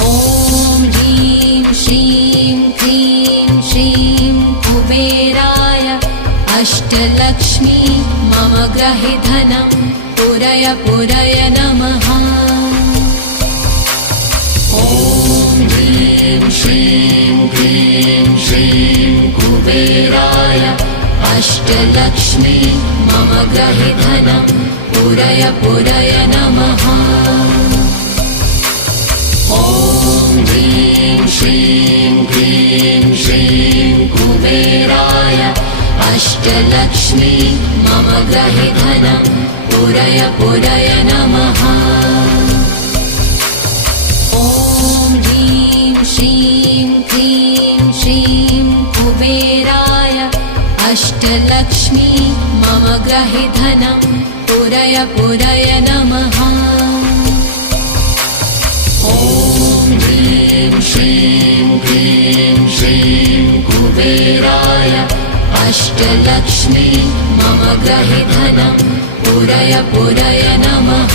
ॐ ह्रीं श्रीं क्लीं श्रीं कुबेराय अष्टलक्ष्मी मम गृहे धनं पुरय पुरय नमः। ॐ ह्रीं श्रीं क्लीं श्रीं कुबेराय अष्टलक्ष्मी मम गृहे धनं पुरय पुरय नमः। ॐ ह्रीं श्रीं क्लीं श्रीं कुबेराय अष्टलक्ष्मी मम गृहे धनं पुरय पुरय नमः। ॐ ह्रीं श्रीं क्लीं श्रीं कुबेराय अष्टलक्ष्मी मम गृहे धनं पुरय पुरय नमः। ॐ ह्रीं श्रीं क्लीं श्रीं कुबेराय अष्टलक्ष्मी मम गृहे धनं पुरय पुरय नमः।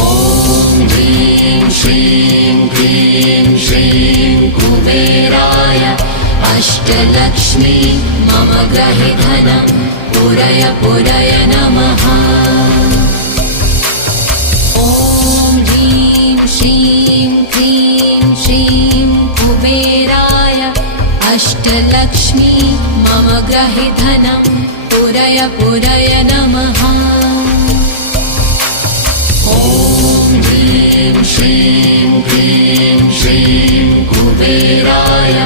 ॐ ह्रीं श्रीं क्लीं श्रीं कुबेराय अष्टलक्ष्मी मम गृहे धनं पुरय पुरय नमः। ॐ ह्रीं श्रीं क्लीं श्रीं कुबेराय अष्टलक्ष्मी मम गृहे धनं पुरय पुरय नमः। ॐ ह्रीं श्रीं क्लीं श्रीं कुबेराय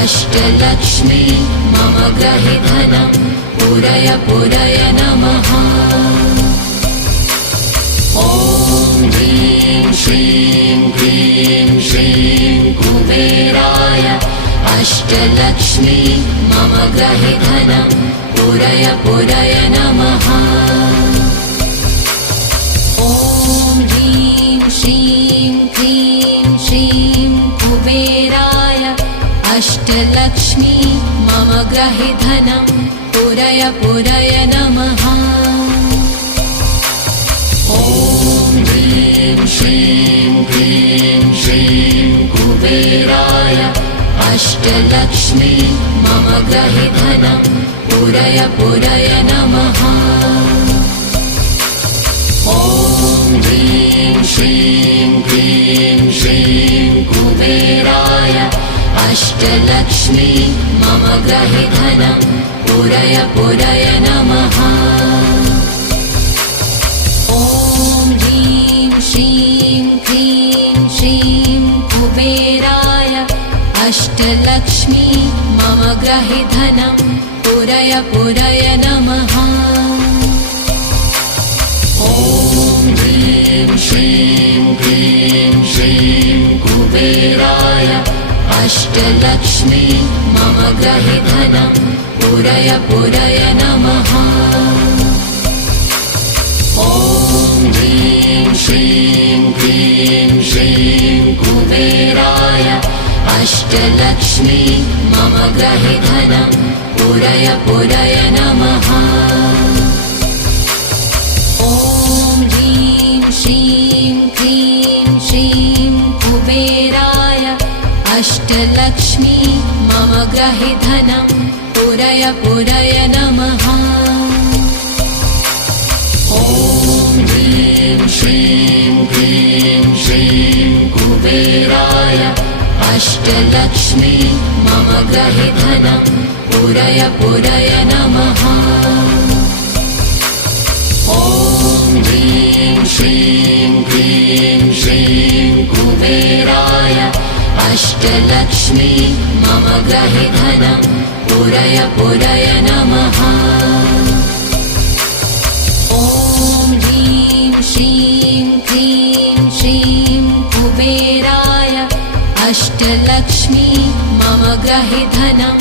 अष्टलक्ष्मी मम गृहे धनं पुरय पुरय नमः। ॐ ह्रीं श्रीं क्लीं श्रीं कुबेराय अष्टलक्ष्मी मम गृहे धनं पुरय पुरय नमः। ॐ ह्रीं श्रीं क्लीं श्रीं कुबेराय अष्टलक्ष्मी मम गृहे धनं पुरय पुरय नमः। ॐ ह्रीं श्रीं क्लीं श्रीं कुबेराय अष्टलक्ष्मी मम गृहे धनं पुरय पुरय नमः। ॐ ह्रीं श्रीं क्लीं श्रीं कुबेराय अष्टलक्ष्मी मम गृहे धनं पुरय पुरय नमः। ॐ ह्रीं श्रीं क्लीं श्रीं कुबेराय अष्टलक्ष्मी मम गृहे धनं पुरय पुरय नमः। ॐ ह्रीं श्रीं क्लीं श्रीं कुबेराय अष्टलक्ष्मी मम गृहे धनं पुरय पुरय नमः। ॐ ह्रीं श्रीं क्लीं श्रीं कुबेराय अष्टलक्ष्मी मम गृहे धनं पुरय पुरय नमः। ॐ ह्रीं श्रीं क्लीं श्रीं कुबेराय अष्टलक्ष्मी मम गृहे धनं पुरय पुरय नमः। ॐ ह्रीं श्रीं क्लीं श्रीं कुबेराय अष्टलक्ष्मी मम गृहे धनं पुरय पुरय नमः। ॐ ह्रीं श्रीं क्लीं श्रीं कुबेराय अष्टलक्ष्मी मम गृहे धनं पुरय पुरय नमः। ॐ ह्रीं श्रीं क्लीं श्रीं कुबेराय अष्टलक्ष्मी मम गृहे धनं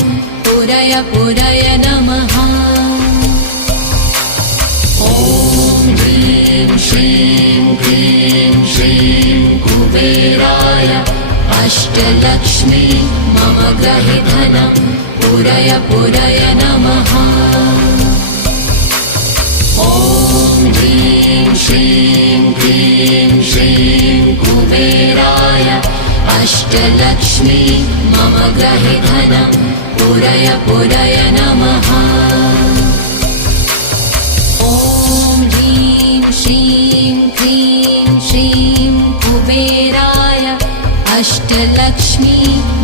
पुरय पुरय नमः। ॐ ह्रीं श्रीं क्लीं श्रीं कुबेराय अष्टलक्ष्मी मम गृहे धनं पुरय पुरय नमः। ॐ ह्रीं श्रीं क्लीं श्रीं अष्टलक्ष्मी मम गृहे धनं पूरय पूरय नमः। ॐ ह्रीं श्रीं क्रीं श्रीं कुबेराय अष्टलक्ष्मी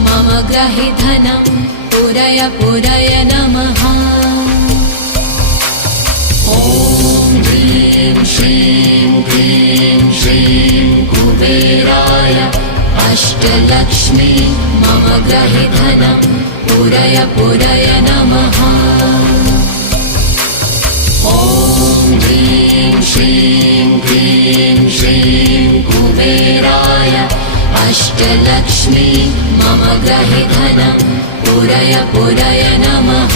मम गृहे धनं पूरय पूरय नमः। ॐ ह्रीं श्रीं क्रीं श्रीं कुबेराय अष्टलक्ष्मी मम गृहे धनं पूरय पूरय नमः। ॐ ह्रीं श्रीं क्रीं श्रीं कुबेराय अष्टलक्ष्मी मम गृहे धनं पूरय पूरय नमः।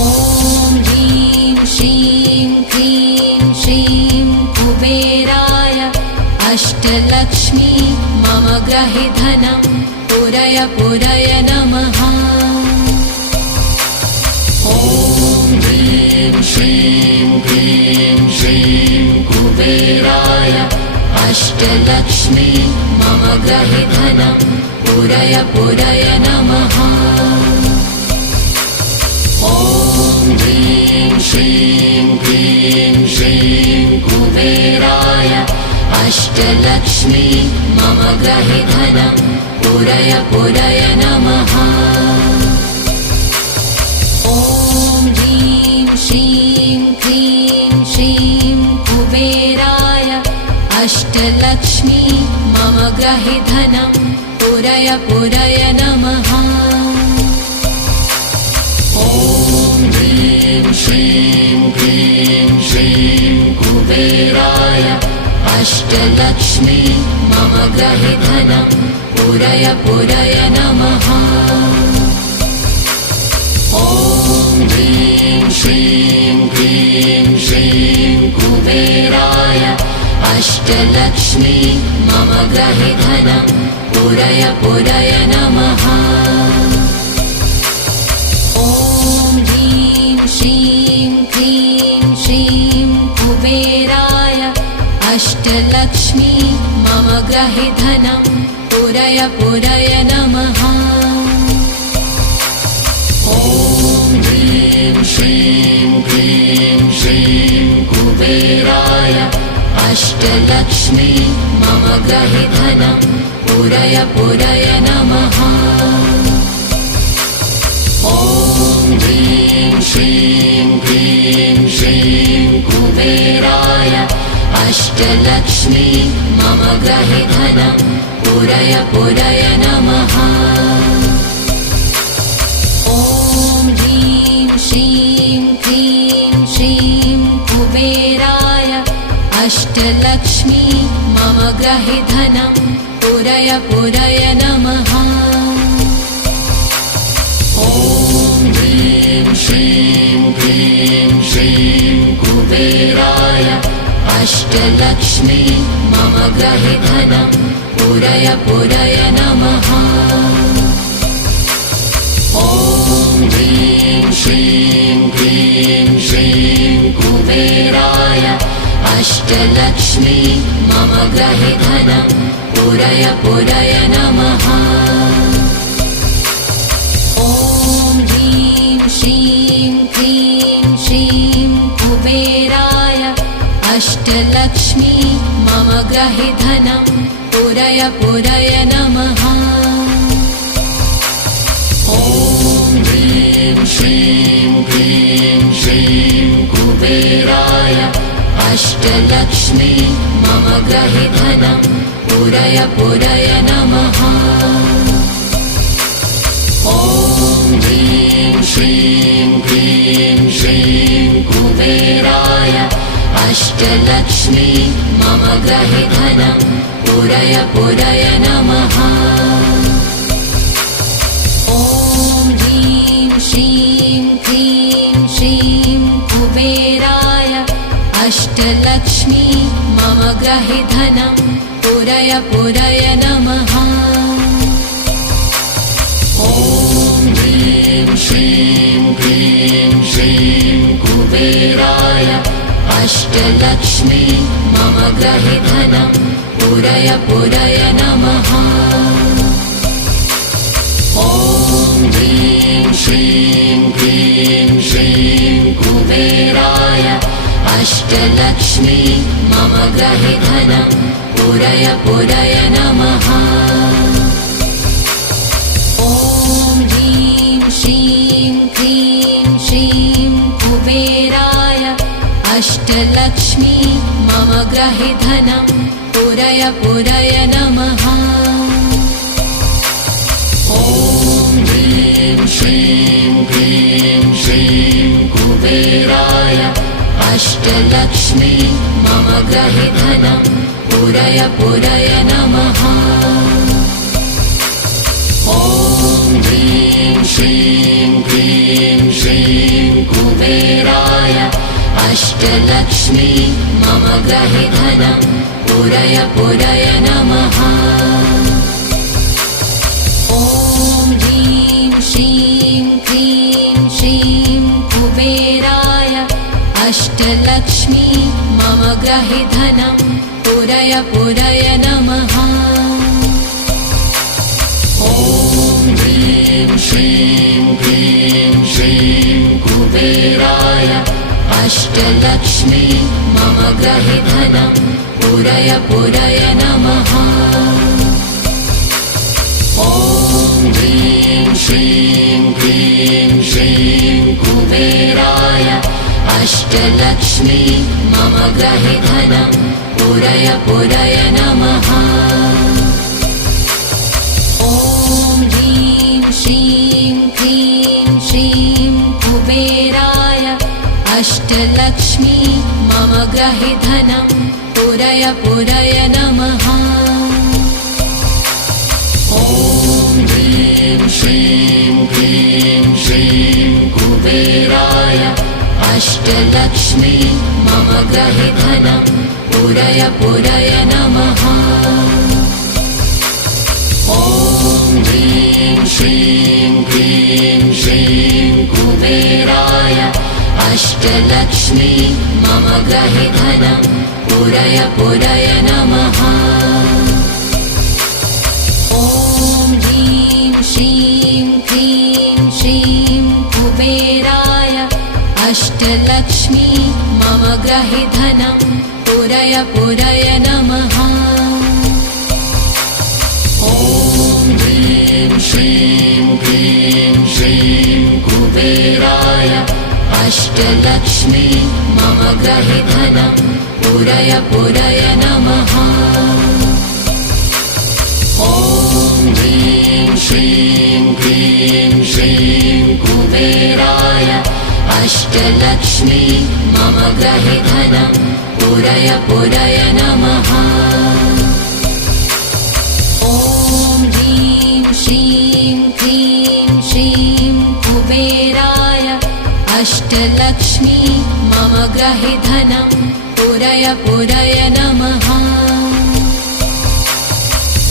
ॐ ह्रीं श्रीं क्रीं श्रीं कुबेराय अष्टलक्ष्मी मम गृहे धनं पूरय पूरय नमः। ॐ ह्रीं श्रीं क्रीं श्रीं कुबेराय अष्टलक्ष्मी मम गृहे धनं पूरय पूरय नमः। ॐ ह्रीं श्रीं क्रीं श्रीं कुबेराय अष्टलक्ष्मी मम गृहे धनं पूरय पूरय नमः। ॐ ह्रीं श्रीं क्रीं श्रीं कुबेराय अष्टलक्ष्मी मम गृहे धनं पूरय पूरय नमः। ॐ ह्रीं श्रीं क्रीं श्रीं कुबेराय अष्टलक्ष्मी मम गृहे धनं पूरय पूरय नमः। ॐ ह्रीं श्रीं क्रीं श्रीं कुबेराय अष्टलक्ष्मी मम गृहे धनं पूरय पूरय नमः। ॐ ह्रीं श्रीं क्रीं श्रीं कुबेराय अष्टलक्ष्मी मम गृहे धनं पूरय पूरय नमः। ॐ ह्रीं श्रीं क्रीं श्रीं कुबेराय अष्टलक्ष्मी मम गृहे धनं पूरय पूरय नमः। ॐ ह्रीं श्रीं क्रीं श्रीं कुबेराय अष्टलक्ष्मी मम गृहे धनं पूरय पूरय नमः। ॐ ह्रीं श्रीं क्रीं श्रीं कुबेराय अष्टलक्ष्मी मम गृहे धनं पूरय पूरय नमः। ॐ ह्रीं श्रीं क्रीं श्रीं कुबेराय अष्टलक्ष्मी मम गृहे धनं पूरय पूरय नमः। ॐ ह्रीं श्रीं क्रीं श्रीं कुबेराय अष्टलक्ष्मी मम गृहे धनं पूरय पूरय नमः। ॐ ह्रीं श्रीं क्रीं श्रीं कुबेराय अष्टलक्ष्मी मम गृहे धनं पूरय पूरय नमः। ॐ ह्रीं श्रीं क्रीं श्रीं कुबेराय अष्टलक्ष्मी मम गृहे धनं पूरय पूरय नमः। ॐ ह्रीं श्रीं क्रीं श्रीं कुबेराय अष्टलक्ष्मी मम गृहे धनं पूरय पूरय नमः। ॐ ह्रीं श्रीं क्रीं श्रीं कुबेराय अष्टलक्ष्मी मम गृहे धनं पूरय पूरय नमः। ॐ ह्रीं श्रीं क्रीं श्रीं कुबेराय अष्टलक्ष्मी मम गृहे धनं पूरय पूरय नमः। ॐ ह्रीं श्रीं क्लीं श्रीं कुबेराय अष्टलक्ष्मी मम गृहे धनं पूरय पूरय नमः। ॐ ह्रीं श्रीं क्लीं श्रीं कुबेराय अष्टलक्ष्मी मम गृहे धनं पूरय पूरय नमः। ॐ ह्रीं श्रीं क्लीं श्रीं कुबेराय अष्टलक्ष्मी मम गृहे धनं पूरय पूरय नमः। ॐ ह्रीं श्रीं क्लीं श्रीं कुबेराय अष्टलक्ष्मी मम गृहे धनं पूरय पूरय नमः। ॐ ह्रीं श्रीं क्लीं श्रीं कुबेराय अष्टलक्ष्मी मम गृहे धनं पूरय पूरय नमः। ॐ ह्रीं श्रीं क्लीं श्रीं कुबेराय अष्टलक्ष्मी मम गृहे धनं पूरय पूरय नमः। ॐ ह्रीं श्रीं क्लीं श्रीं कुबेराय अष्टलक्ष्मी मम गृहे धनं पूरय पूरय नमः। ॐ ह्रीं श्रीं क्लीं श्रीं कुबेराय अष्टलक्ष्मी मम गृहे धनं पूरय पूरय नमः। ॐ ह्रीं श्रीं क्लीं श्रीं कुबेराय अष्टलक्ष्मी मम गृहे धनं पूरय पूरय नमः। ॐ ह्रीं श्रीं क्लीं श्रीं कुबेराय अष्टलक्ष्मी मम गृहे धनं पूरय पूरय नमः। ॐ ह्रीं श्रीं क्लीं श्रीं कुबेराय अष्टलक्ष्मी मम गृहे धनं पूरय पूरय नमः। ॐ ह्रीं श्रीं क्लीं श्रीं कुबेराय अष्टलक्ष्मी मम गृहे धनं पूरय पूरय नमः। ॐ ह्रीं श्रीं क्लीं श्रीं कुबेराय अष्टलक्ष्मी मम गृहे धनं पूरय पूरय नमः। ॐ ह्रीं श्रीं क्लीं श्रीं कुबेराय अष्टलक्ष्मी मम गृहे धनं पूरय पूरय नमः।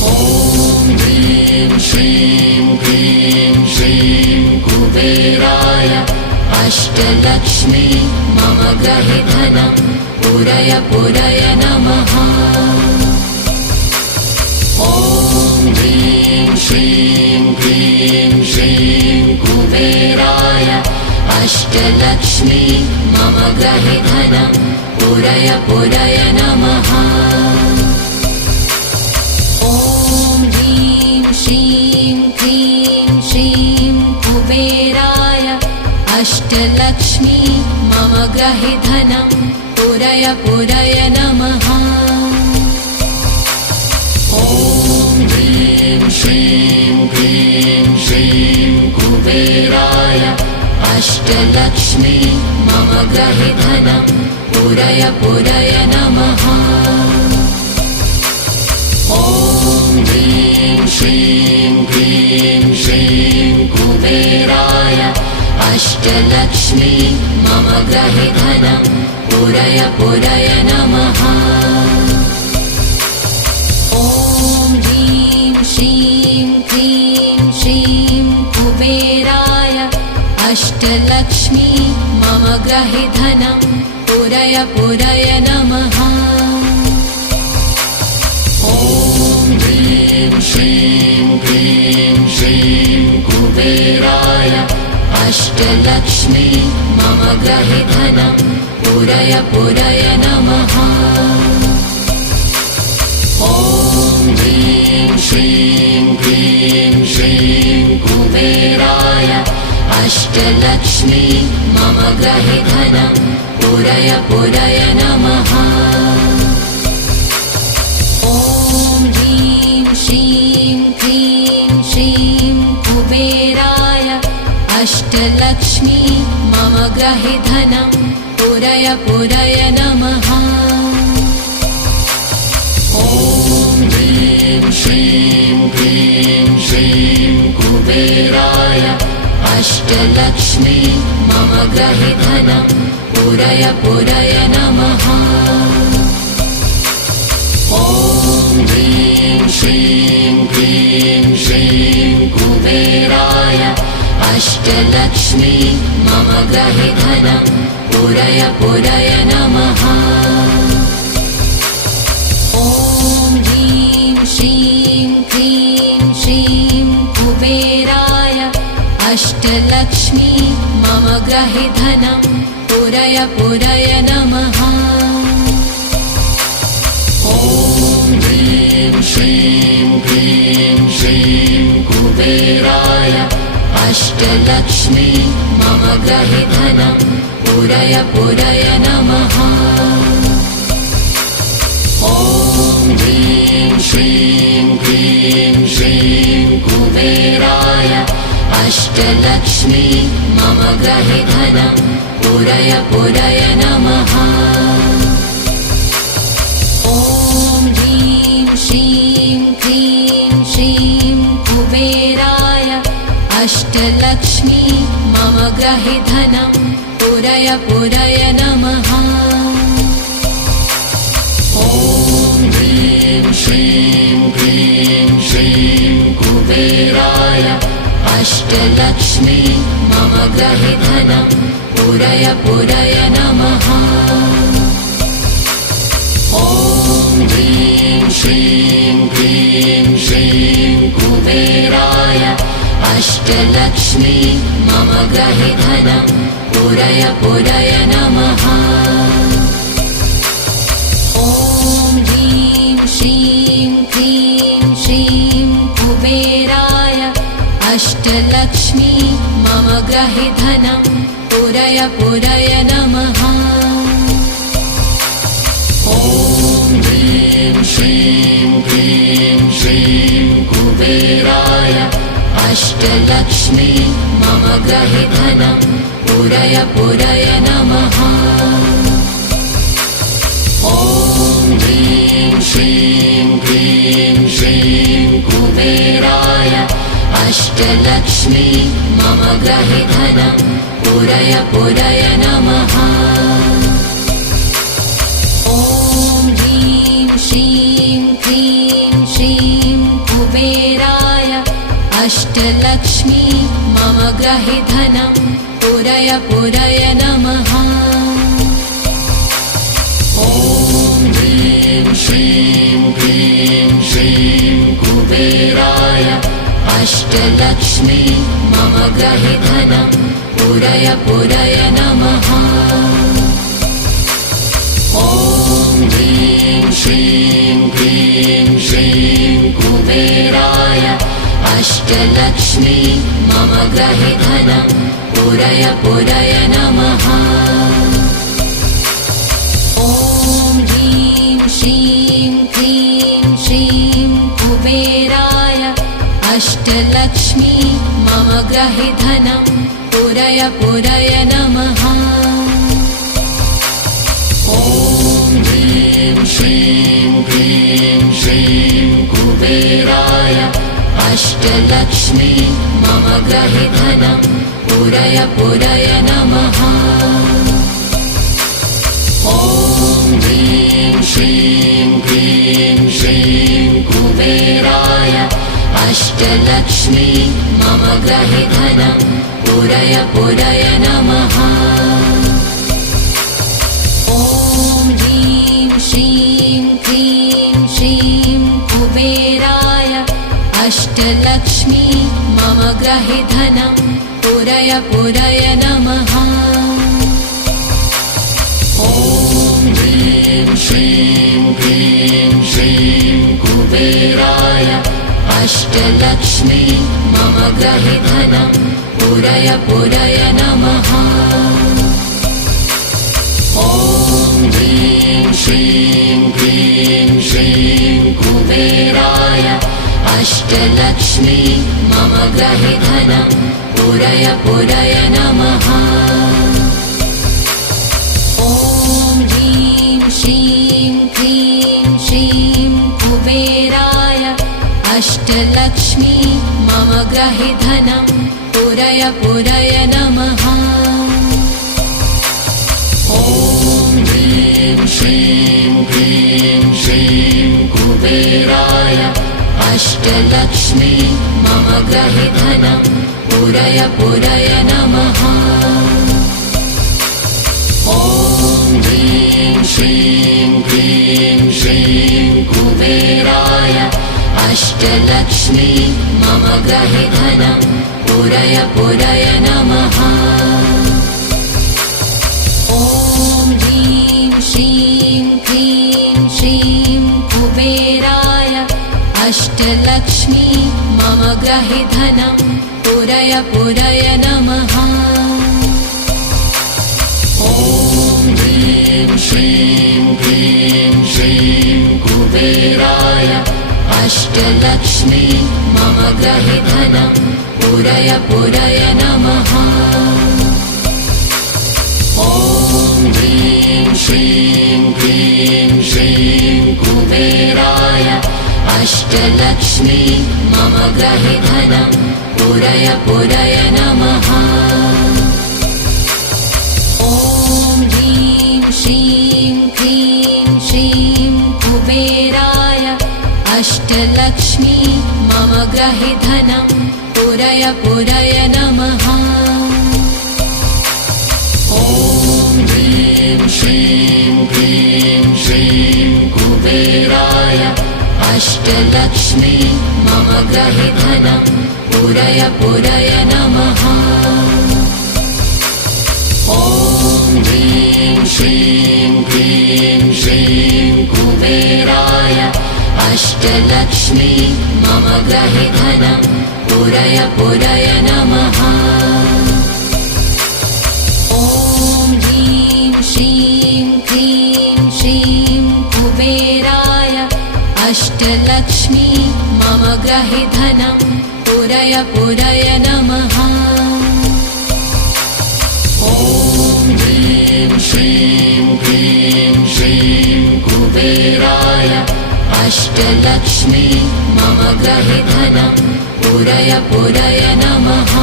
ॐ ह्रीं श्रीं क्लीं श्रीं कुबेराय अष्टलक्ष्मी मम गृहे धनं पूरय पूरय नमः। ॐ ह्रीं श्रीं क्लीं श्रीं कुबेराय अष्टलक्ष्मी मम गृहे धनं पूरय पूरय नमः। ॐ ह्रीं श्रीं क्लीं श्रीं कुबेराय अष्टलक्ष्मी मम गृहे धनं पूरय पूरय नमः। ॐ ह्रीं श्रीं क्लीं श्रीं कुबेराय अष्टलक्ष्मी मम गृहे धनं पूरय पूरय नमः। ॐ ह्रीं श्रीं क्लीं श्रीं कुबेराय अष्टलक्ष्मी मम गृहे धनं पूरय पूरय नमः। ॐ ह्रीं श्रीं क्लीं श्रीं कुबेराय अष्टलक्ष्मी मम गृहे धनं पूरय पूरय नमः। कुबेराय अष्टलक्ष्मी मम गृहे धनं पूरय पूरय नमः। ॐ ह्रीं श्रीं क्लीं श्रीं कुबेराय अष्टलक्ष्मी मम गृहे धनं पूरय पूरय नमः। ॐ ह्रीं श्रीं क्लीं श्रीं कुबेराय अष्टलक्ष्मी मम गृहे धनं पूरय पूरय नमः। ॐ ह्रीं श्रीं क्लीं श्रीं कुबेराय अष्टलक्ष्मी मम गृहे धनं पूरय पूरय नमः। ॐ ह्रीं श्रीं क्लीं श्रीं कुबेराय अष्टलक्ष्मी मम गृहे धनं पूरय पूरय नमः। ॐ ह्रीं श्रीं क्लीं श्रीं कुबेराय अष्टलक्ष्मी मम गृहे धनं पूरय पूरय नमः। ॐ ह्रीं श्रीं क्लीं श्रीं कुबेराय अष्टलक्ष्मी मम गृहे धनं पूरय पूरय नमः। ॐ ह्रीं श्रीं क्लीं श्रीं कुबेराय अष्टलक्ष्मी मम गृहे धनं पूरय पूरय नमः। ॐ ह्रीं श्रीं क्लीं श्रीं कुबेराय अष्टलक्ष्मी मम गृहे धनं पूरय पूरय नमः। ॐ ह्रीं श्रीं क्लीं श्रीं कुबेराय अष्टलक्ष्मी मम गृहे धनं पूरय पूरय नमः। ॐ ह्रीं श्रीं क्लीं श्रीं कुबेराय अष्टलक्ष्मी मम गृहे धनं पूरय पूरय नमः। ॐ ह्रीं श्रीं क्लीं श्रीं कुबेराय अष्टलक्ष्मी मम गृहे धनं पूरय पूरय नमः। ॐ ह्रीं श्रीं क्लीं श्रीं कुबेराय अष्टलक्ष्मी मम गृहे धनं पूरय पूरय नमः। ॐ ह्रीं श्रीं क्लीं श्रीं कुबेराय अष्टलक्ष्मी मम गृहे धनं पूरय पूरय नमः। ॐ ह्रीं श्रीं क्लीं श्रीं कुबेराय अष्टलक्ष्मी मम गृहे धनं पूरय पूरय नमः। ॐ ह्रीं श्रीं क्लीं श्रीं कुबेराय अष्टलक्ष्मी मम गृहे धनं पूरय पूरय नमः। ॐ ह्रीं श्रीं क्लीं श्रीं कुबेराय अष्टलक्ष्मी मम गृहे धनं पूरय पूरय नमः। ॐ ह्रीं श्रीं क्लीं श्रीं कुबेराय अष्टलक्ष्मी मम गृहे धनं पूरय पूरय नमः। ॐ ह्रीं श्रीं क्लीं श्रीं कुबेराय अष्टलक्ष्मी मम गृहे धनं पूरय पूरय नमः। ॐ ह्रीं श्रीं क्लीं श्रीं कुबेराय अष्टलक्ष्मी मम गृहे धनं पूरय पूरय नमः। ॐ ह्रीं श्रीं क्लीं श्रीं कुबेराय अष्टलक्ष्मी मम मम ग्रहे धनं पूरय पूरय नमः। ॐ ह्रीं श्रीं क्लीं श्रीं कुबेराय अष्टलक्ष्मी मम ग्रहे धनं पूरय पूरय नमः। ॐ ह्रीं श्रीं क्लीं श्रीं कुबेराय अष्टलक्ष्मी मम ग्रहे धनं पूरय पूरय नमः। ॐ ह्रीं श्रीं क्लीं श्रीं कुबेराय अष्टलक्ष्मी मम ग्रहे धनं पूरय पूरय नमः। ॐ ह्रीं श्रीं क्लीं श्रीं कुबेराय अष्टलक्ष्मी मम ग्रहे धनं पूरय पूरय नमः। ॐ ह्रीं श्रीं क्लीं श्रीं कुबेराय अष्टलक्ष्मी मम ग्रहे धनं पूरय पूरय नमः। ॐ ह्रीं श्रीं क्लीं श्रीं कुबेराय अष्टलक्ष्मी मम ग्रहे धनं पूरय पूरय नमः। ॐ ह्रीं श्रीं क्लीं श्रीं कुबेराय अष्टलक्ष्मी मम ग्रहे धनं पूरय पूरय नमः। ॐ ह्रीं श्रीं क्लीं श्रीं कुबेराय अष्टलक्ष्मी मम ग्रहे धनं पूरय पूरय नमः। ॐ ह्रीं श्रीं क्लीं श्रीं कुबेराय अष्टलक्ष्मी मम ग्रहे धनं पूरय पूरय नमः। ॐ ह्रीं श्रीं क्लीं श्रीं कुबेराय अष्टलक्ष्मी मम ग्रहे धनं पूरय पूरय नमः। ॐ ह्रीं श्रीं क्लीं श्रीं कुबेराय अष्टलक्ष्मी मम ग्रहे धनं पूरय पूरय नमः। ॐ ह्रीं श्रीं क्लीं श्रीं कुबेराय अष्टलक्ष्मी मम ग्रहे धनं पूरय पूरय नमः। ॐ ह्रीं श्रीं क्लीं श्रीं कुबेराय अष्टलक्ष्मी मम ग्रहे धनं पूरय पूरय नमः।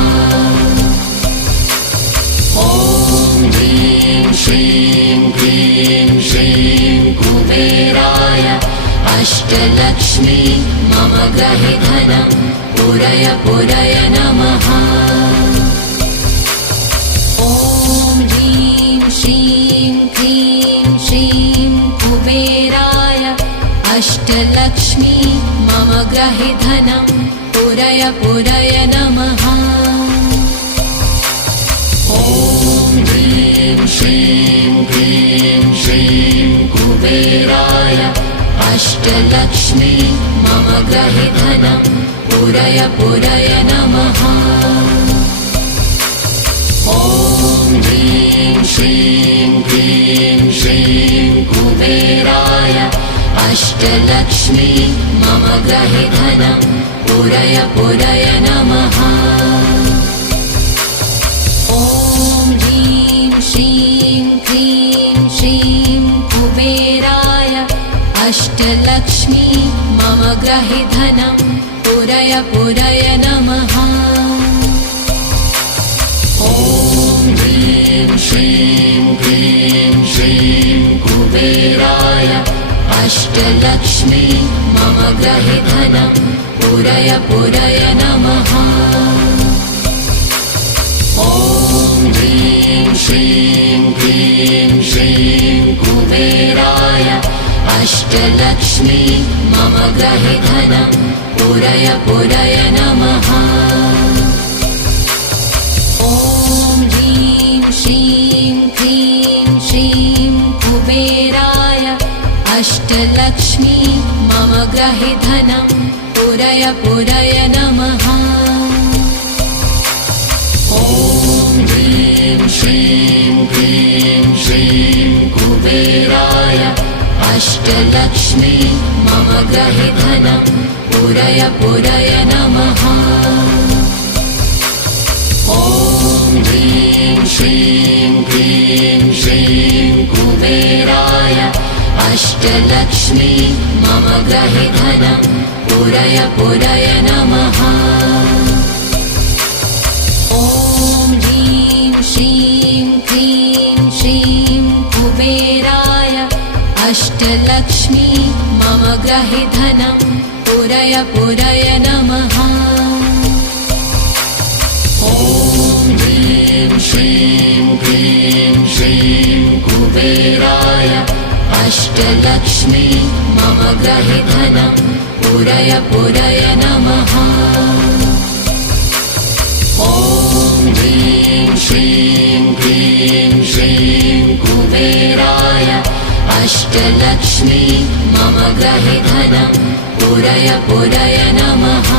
ॐ ह्रीं श्रीं क्लीं श्रीं कुबेराय अष्टलक्ष्मी मम ग्रहे धनं पूरय पूरय नमः। ॐ ह्रीं श्रीं क्लीं श्रीं कुबेराय अष्टलक्ष्मी मम ग्रहे धनं पूरय पूरय नमः। ॐ ह्रीं श्रीं क्लीं श्रीं कुबेराय अष्टलक्ष्मी मम ग्रहे धनं पूरय पूरय नमः। ॐ ह्रीं श्रीं क्लीं श्रीं कुबेराय अष्टलक्ष्मी मम ग्रहे धनं पूरय पूरय नमः। ॐ ह्रीं श्रीं क्लीं श्रीं कुबेराय अष्टलक्ष्मी मम ग्रहे धनं पूरय पूरय नमः। ॐ ह्रीं श्रीं क्लीं श्रीं कुबेराय अष्टलक्ष्मी मम ग्रहे धनं पूरय पूरय नमः। ॐ ह्रीं श्रीं क्लीं श्रीं कुबेराय अष्टलक्ष्मी मम ग्रहे धनं पूरय पूरय नमः। अष्टलक्ष्मी मम ग्रहे धनं पूरय पूरय नमः। ॐ ह्रीं श्रीं क्लीं श्रीं कुबेराय अष्टलक्ष्मी मम ग्रहे धनं पूरय पूरय नमः। ॐ ह्रीं श्रीं क्लीं श्रीं कुबेराय अष्टलक्ष्मी मम ग्रहे धनं पूरय पूरय नमः। ॐ ह्रीं श्रीं क्लीं श्रीं कुबेराय अष्टलक्ष्मी मम ग्रहे धनं पूरय पूरय नमः। ॐ ह्रीं श्रीं क्लीं श्रीं कुबेराय अष्टलक्ष्मी मम ग्रहे धनं पूरय पूरय नमः। ॐ ह्रीं श्रीं क्लीं श्रीं कुबेराय अष्टलक्ष्मी मम ग्रहे धनं पूरय पूरय नमः।